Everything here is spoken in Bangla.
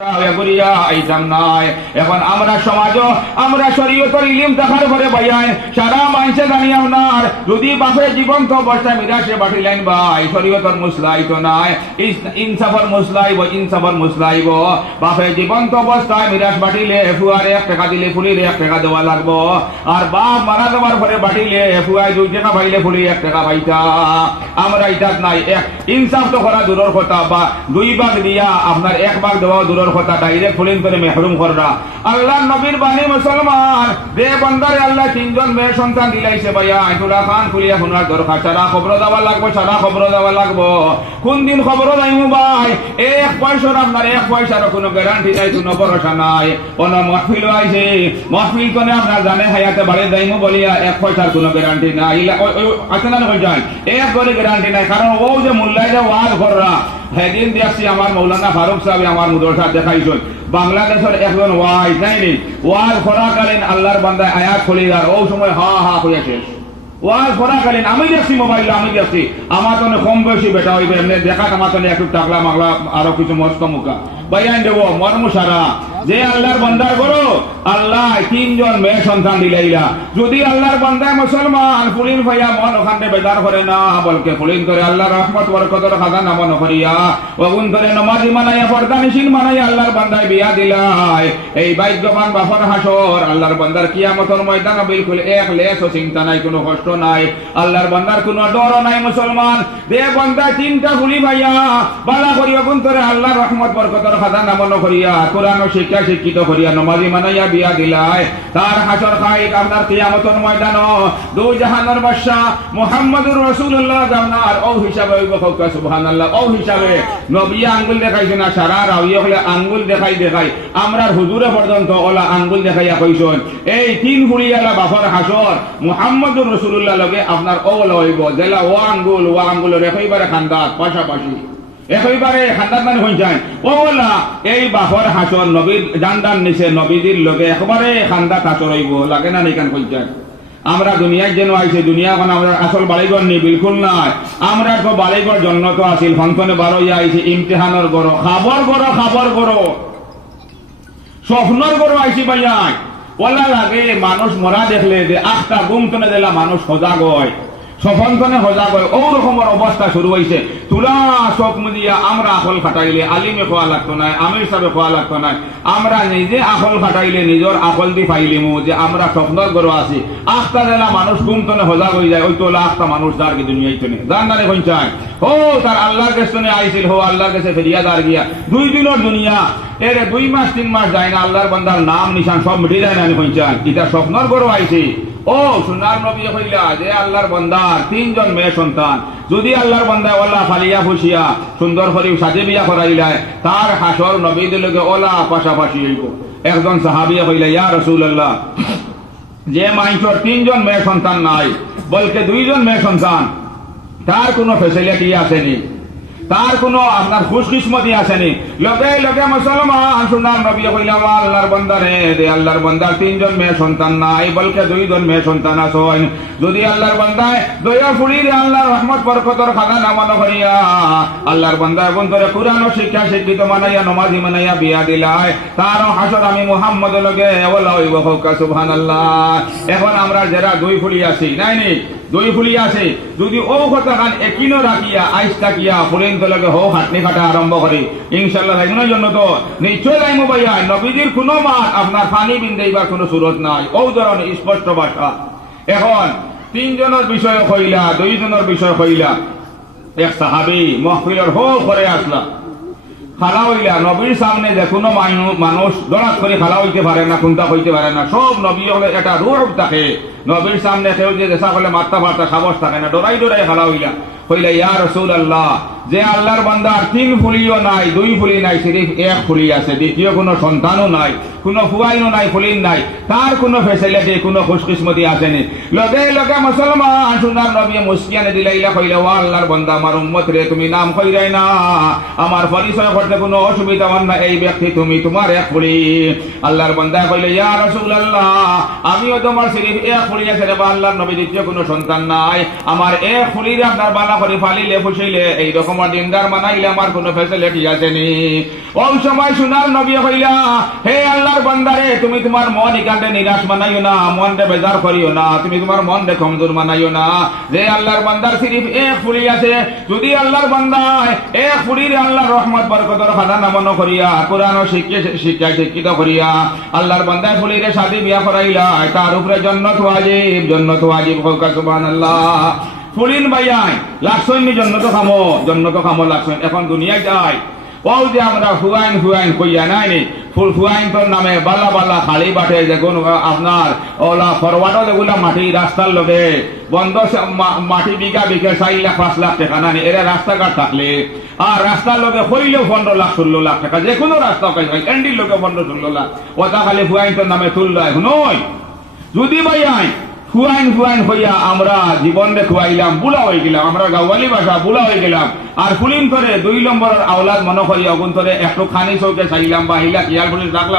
এখন আমরা সমাজও আমরা শরীয়তের ইলম দেখার পরে ভাইয়াই সারা মানুষে জানি আপনার যদি বাপে জীবন্ত অবস্থায় মিরাসে বাটিলেন ভাই শরীয়তের মুসলাই তো নাই ইনসাফর মুসলাইব বাপে জীবন্ত অবস্থায় মিরাস বাটিলে ফুয়ারে 1 টাকা দিলে ফুলিরে 1 টাকা দেওয়া লাগবো আর বাপ মারা যাওয়ার পরে বাটিলে ফুয়ায় 2 টাকা পাইলে ফুলি 1 টাকা পাইতা আমরা ইটাত নাই ইনসাফ তো করা দূরের কথা বা 2 ভাগ দিয়া আপনার 1 ভাগ দেওয়া দূরের কথা ডাইরেক্ট ফুলিন করে মেহরুম কররা আল্লাহ নবীর বাণী মুসলমান দে বান্দারে আল্লাহ 3 জন মেয়ে সন্তান দিলাইছে ভাইয়া তোরা কান খুলিয়া শোনার দরকার সারা খবর দেওয়া লাগবো কোন দিন খবর যাইমু ভাই 1 পয়সার আপনার 1 পয়সার কোনো গ্যারান্টি নাই কোনো ভরসা নাই কোন মাহফিল আইছে মাহফিল কোনে আপনার জানে হায়াতে বাড়ি যাইমু বলিয়া 1 পয়সার কোনো গ্যারান্টি নাই আছে না কই যায় 1 করে গ্যারান্টি নাই কারণ ও যে মোল্লাই যে ওয়াজ কররা সেদিন দেখছি আমার মৌলানা ফারুক সাহেব আমার মুদরসা দেখাইছেন বাংলাদেশের একজন ওয়াইজ নাইনি ওয়াজ করাকালীন আল্লাহর বান্দায় আয়াত খুলি আর ও সময় হা হা হয়ে শেষ ওয়াজ করাকালীন আমি দেখছি মোবাইলে আমি দেখছি আমার তো কম বয়সী বেটা হইবে এমনি দেখা আমার তো একটু টাকলা মাগলা আরো কিছু মস্ত মুখা বাইয়ান দেবো মর্ম সারা যে আল্লাহর বান্দার করো আল্লাহ 3 জন মেয়ে সন্তান দিলাইলা যদি আল্লাহর বান্দায় মুসলমান ফুলিন ভাইয়া মন ওখানে বেদার করে না বলকে ফুলিন করে আল্লাহর রহমত বরকতের খাজানা মন করিয়া ওগুন করে নামাজি মানাইয়া পর্দানিশীল মানাইয়া আল্লাহর বান্দায় বিয়া দিলাই এই ভাগ্যবান বাফর হাসর আল্লাহর বান্দার কিয়ামতের ময়দানে বিলকুল এক লেশ চিন্তা নাই কোনো কষ্ট নাই আল্লাহর বান্দার কোনো ডর নাই মুসলমান দে বান্দা 3টা ফুলি ভাইয়া বালা করিয়া গুণ করে আল্লাহর রহমত বরকতের খাজানা মন করিয়া কোরআন শিক্ষা শিক্ষিত করিয়া নামাজি মানাইয়া বিয়া দিলাই তার হাসর খাইত আপনার কিয়ামতের ময়দানে দুই জাহানের বাদশা মুহাম্মদুর রাসূলুল্লাহ জানার ও হিসাবে হইব সুবহানাল্লাহ ও হিসাবে নবী আঙ্গুল দেখাইছে না সারা রাউয়ে হলে আঙ্গুল দেখাই আমরা হুজুরে পর্যন্ত ওলা আঙ্গুল দেখাইয়া কইছেন এই 3 ফুলিয়ালা বাফর হাসর মুহাম্মদুর রাসূলুল্লাহ লগে আপনার ওলা হইব জেলা ও আঙ্গুল রেখাইবারে খান্দাত পাশাপাশি একইবারে খান্দাত মানে হই যায় ওলা এই বাফর হাসর নবীর জানদার নিচে নবীজির লগে একবারে খান্দাত হাসর হইব লাগে না নিকান কই যায় আমরা দুনিয়ায় যেন আইছে দুনিয়া কোন আমরা আসল বাড়িঘর নেই বিলকুল নাই আমরা তো বাড়িঘর জন্য তো আসিল ফাংশনে বারোই আইছে ইমতিহানের গরো খাবার গরো স্বপ্নর গরো আইছি ভাইয়াই ওলা লাগে মানুষ মরা দেখলে যে 8টা গুম তনে দিলা মানুষ সজাগ হয় সফন্তনে সজাগ হয় ও রকমের অবস্থা শুরু হয়েছে তুলা চোখ মুদিয়া আমরা আকল খাটাইলে আলিমে খোয়া লাগতো না আমির সাহেবে খোয়া লাগতো না আমরা নিজে আকল খাটাইলে নিজের আকল দি পাইলিমু যে আমরা স্বপ্নর গরো আছি 8টা দিলা মানুষ গুমতনে সজাগ হয়ে যায় ওই তো 8টা মানুষ যার কি দুনিয়ায় তনে জান না কোন চায় ও তার আল্লাহর কাছে আইছিল হো আল্লাহর কাছে ফেরিয়া দাঁড় গিয়া 2 দিনের দুনিয়া এর 2 মাস 3 মাস যায় না আল্লাহর বান্দার নাম নিশান সব মিটে যায় না কোন চায় এটা স্বপ্নর গরো আইছে ও সোনার নবী কইলা যে আল্লাহর বান্দার 3 জন মেয়ে সন্তান যদি আল্লাহর বান্দা ওলা ফালিয়া ফুসিয়া সুন্দর করে সাজে বিয়া করাইলা তার হাসর নবীদের লগে ওলা পাশাপাশি হইব একজন সাহাবী কইলা ইয়া রাসূলুল্লাহ যে মাইনর 3 জন মেয়ে সন্তান নাই বলকে 2 জন মেয়ে সন্তান তার কোনো ফ্যাসিলিটি আসেনি তার কোনো আপনার খুশকিসমতি আসেনি লগে মুসলমান সোনার নবী কইলা আল্লাহর বান্দারে দে আল্লাহর বান্দার 3 জন মেয়ে সন্তান নাই বলকে 2 জন মেয়ে সন্তান আছেন যদি আল্লাহর বান্দায় দয়া ফুলি দে আল্লাহর রহমত বরকতের খাজানা মন করিয়া আল্লাহর বান্দার বন্ধরে কোরআন ও শিক্ষা শিক্ষিত মানাইয়া নামাজি মানাইয়া বিয়া দিলাই তার হাসর আমি মুহাম্মদ লগে ওলা হইব সুবহানাল্লাহ এখন আমরা যারা 2 ফুলি আছি নাই 2 ফুলি আছে যদি ও কথা গান একিনো রাখিয়া আইস তাকিয়া ফুলেন তো লাগে হো হাঁটনি কাটা আরম্ভ করে ইনশাআল্লাহ এগুলোর জন্য তো নিশ্চয় যাইমু ভাইয়া নবীজির কোনো মাত আপনার পানি বিন্দাইবার কোনো সুরত নাই ও ধরনের স্পষ্ট ভাষা এখন 3 জনের বিষয় কইলা 2 জনের বিষয় কইলা এক সাহাবী মাহফিলের হো করে আসলা খালা হইলা নবীর সামনে যে কোনো মানুষ দড়াত করে খালা হইতে পারে না কোনটা হইতে পারে না সব নবী হলে এটা রূপ থাকে নবীর সামনে কেউ যে দেশা হলে মাত্রা ফার্তা সাবস থাকে না ডরাই খালা হইলা ইয়া রাসূলুল্লাহ যে আল্লাহর বান্দার 3 ফুলিও নাই 2 ফুলি নাই সিরিফ 1 ফুলি আছে দ্বিতীয় কোনো সন্তানও নাই কোনো ফুয়াইও নাই ফুলিন নাই তার কোনো ফ্যাসিলিটি কোনো খুশকিসমতি আসেনি লগে মুসলমান সোনার নবী মুসকিয়ানে দিলাইলা কইলা ওয়া আল্লাহর বান্দা আমার উম্মত রে তুমি নাম কইরাই না আমার পরিচয় করতে কোনো অসুবিধা হন না এই ব্যক্তি তুমি তোমার 1 ফুলি আল্লাহর বান্দা কইলা ইয়া রাসূলুল্লাহ আমিও তোমার সিরিফ 1 ফুলি আছে রে আল্লাহর নবী দ্বিতীয় কোনো সন্তান নাই আমার 1 ফুলিরে আপনার বালা করে ফালিলে ফুসাইলে এই রকম তোমার দিনদার মানাইলে আমার কোনো ফেসিলিটি আসেনি। ওই সময় সোনার নবী হইলা, হে আল্লাহর বান্দারে, তুমি তোমার মন এখানে নিরাশ মানাইও না, মনটা বেজার করিও না, তুমি তোমার মনটা কমজোর মানাইও না। যে আল্লাহর বান্দার সিরিফ এক ফুলি আছে, যদি আল্লাহর বান্দায় এক ফুলির আল্লাহর রহমত বরকতর খাজানা মনে করিয়া কোরআন ও শিক্ষায় শিক্ষিত করিয়া আল্লাহর বান্দায় ফুলিরে শাদী বিয়া করাইলা, তার উপরে জান্নাত ওয়াজিব, জান্নাত ওয়াজিব হোক। সুবহানাল্লাহ। ফুলিন ভাইয়াই লাগছইনি জন্নত খামো লাগছইন। এখন দুনিয়ায় যাই, ও যে আমরা হুয়াইন কইয়া নাই ফুয়াইন তোর নামে বালা বালা খালি বাটে, দেখুন আপনার ওলা ফরওয়ার্ডও যেগুলা মাটি রাস্তার লগে বন্ধ মাটি বিঘা 4 লাখ 5 লাখ টাকা নানি, এরা রাস্তাঘাট থাকলে আর রাস্তার লগে হইলেও 15 লাখ 16 লাখ টাকা, যে কোনো রাস্তা এন্ডির লোকে 15-16 লাখ, ওটা খালি ফুয়াইন তোর নামে তুললো। এখন যদি ভাই হুয়াইন হইয়া আমরা জীবন রে খুয়াইলাম, বুলা হয়ে গেলাম, আমরা গাওয়ালি ভাষা বুলা হয়ে গেলাম, আর ফুলিন করে 2 নম্বরের আওলাদ মনে করি অগুন করে একটু খানি চৌকে চাইলাম বা হিলা ইয়ার ফুলিন রাখলাম